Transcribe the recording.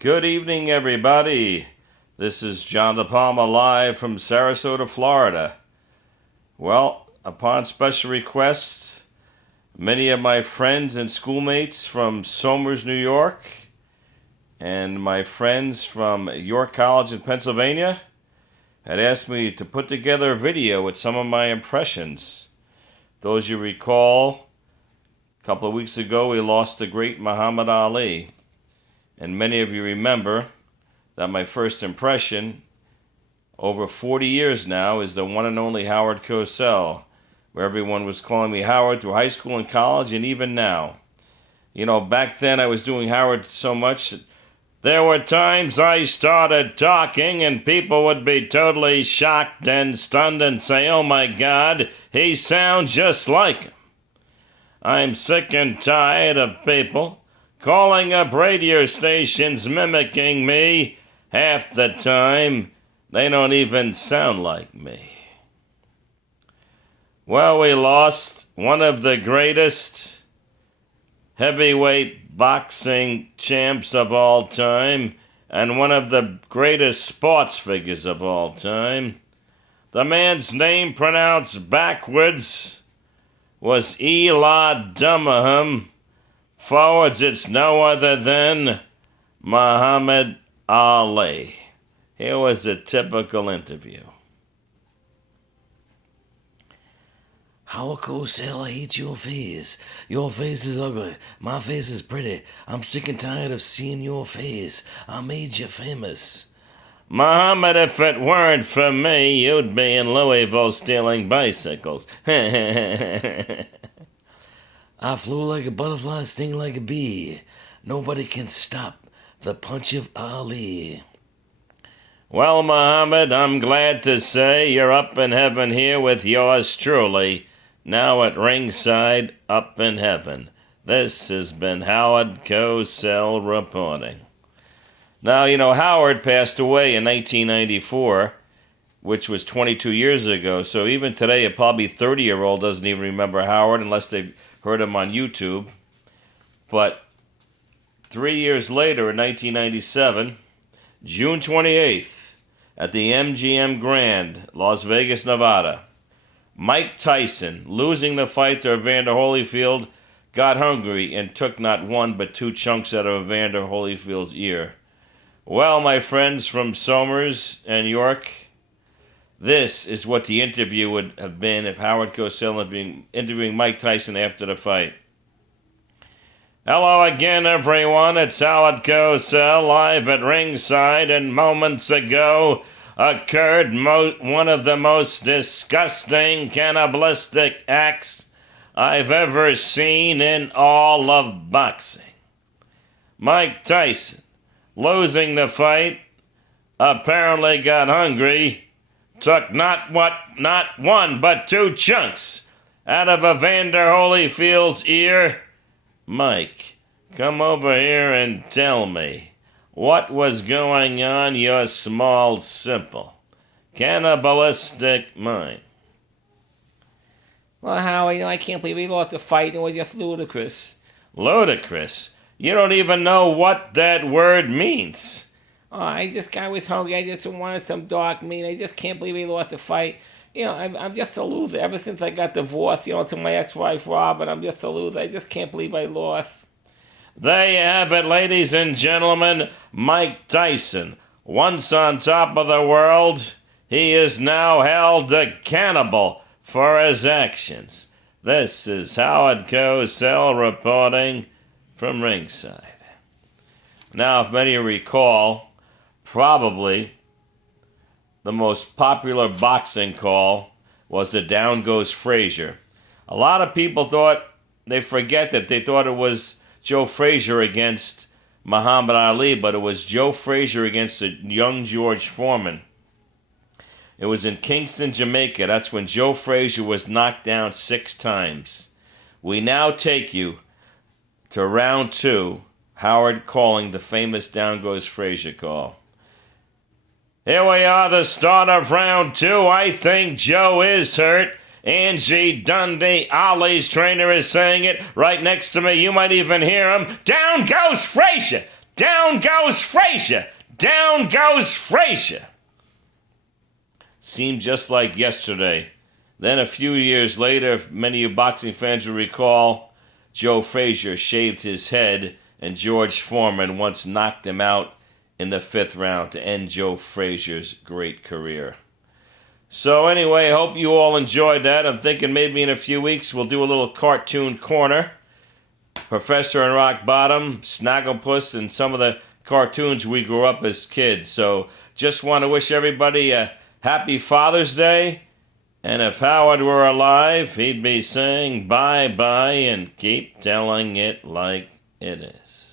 Good evening, everybody. This is John DePalma live from Sarasota, Florida. Well, upon special request, many of my friends and schoolmates from Somers, New York, and my friends from York College in Pennsylvania had asked me to put together a video with some of my impressions. Those you recall, a couple of weeks ago we lost the great Muhammad Ali. And many of you remember that my first impression, over 40 years now, is the one and only Howard Cosell, where everyone was calling me Howard through high school and college, and even now. You know, back then I was doing Howard so much, there were times I started talking and people would be totally shocked and stunned and say, "Oh my God, he sounds just like him." I'm sick and tired of people calling up radio stations mimicking me. Half the time, they don't even sound like me. Well, we lost one of the greatest heavyweight boxing champs of all time and one of the greatest sports figures of all time. The man's name pronounced backwards was Eli Dumahum. Forwards, it's no other than Muhammad Ali. Here was a typical interview. Howard Cosell, I hate your face. Your face is ugly. My face is pretty. I'm sick and tired of seeing your face. I made you famous. Muhammad, if it weren't for me, you'd be in Louisville stealing bicycles. I flew like a butterfly, sting like a bee. Nobody can stop the punch of Ali. Well, Muhammad, I'm glad to say you're up in heaven here with yours truly, now at ringside up in heaven. This has been Howard Cosell reporting. Now, you know, Howard passed away in 1994, which was 22 years ago, so even today a probably 30-year-old doesn't even remember Howard unless they've heard him on YouTube. But 3 years later, in 1997, June 28th, at the MGM Grand, Las Vegas, Nevada, Mike Tyson, losing the fight to Evander Holyfield, got hungry and took not one but two chunks out of Evander Holyfield's ear. Well, my friends from Somers and York, this is what the interview would have been if Howard Cosell had been interviewing Mike Tyson after the fight. Hello again, everyone. It's Howard Cosell live at ringside, and moments ago occurred one of the most disgusting cannibalistic acts I've ever seen in all of boxing. Mike Tyson, losing the fight, apparently got hungry, took not one, but two chunks out of Evander Holyfield's ear. Mike, come over here and tell me, what was going on your small, simple, cannibalistic mind? Well, Howie, I can't believe he lost the fight. It was just ludicrous. Ludicrous? You don't even know what that word means. This guy was hungry. I just wanted some dark meat. I just can't believe he lost the fight. I'm just a loser. Ever since I got divorced, to my ex-wife, Robin, I'm just a loser. I just can't believe I lost. There you have it, ladies and gentlemen. Mike Tyson, once on top of the world, he is now held a cannibal for his actions. This is Howard Cosell reporting from ringside. Now, if many recall, probably the most popular boxing call was the "Down Goes Frazier." A lot of people thought, they forget that they thought it was Joe Frazier against Muhammad Ali, but it was Joe Frazier against the young George Foreman. It was in Kingston, Jamaica. That's when Joe Frazier was knocked down 6 times. We now take you to round 2, Howard calling the famous "Down Goes Frazier" call. Here we are, the start of round 2. I think Joe is hurt. Angie Dundee, Ali's trainer, is saying it right next to me. You might even hear him. Down goes Frazier! Down goes Frazier! Down goes Frazier! Seemed just like yesterday. Then a few years later, many of you boxing fans will recall, Joe Frazier shaved his head and George Foreman once knocked him out in the 5th round to end Joe Frazier's great career. So anyway, I hope you all enjoyed that. I'm thinking maybe in a few weeks we'll do a little cartoon corner. Professor and Rock Bottom, Snagglepuss, and some of the cartoons we grew up as kids. So just want to wish everybody a happy Father's Day. And if Howard were alive, he'd be saying bye-bye and keep telling it like it is.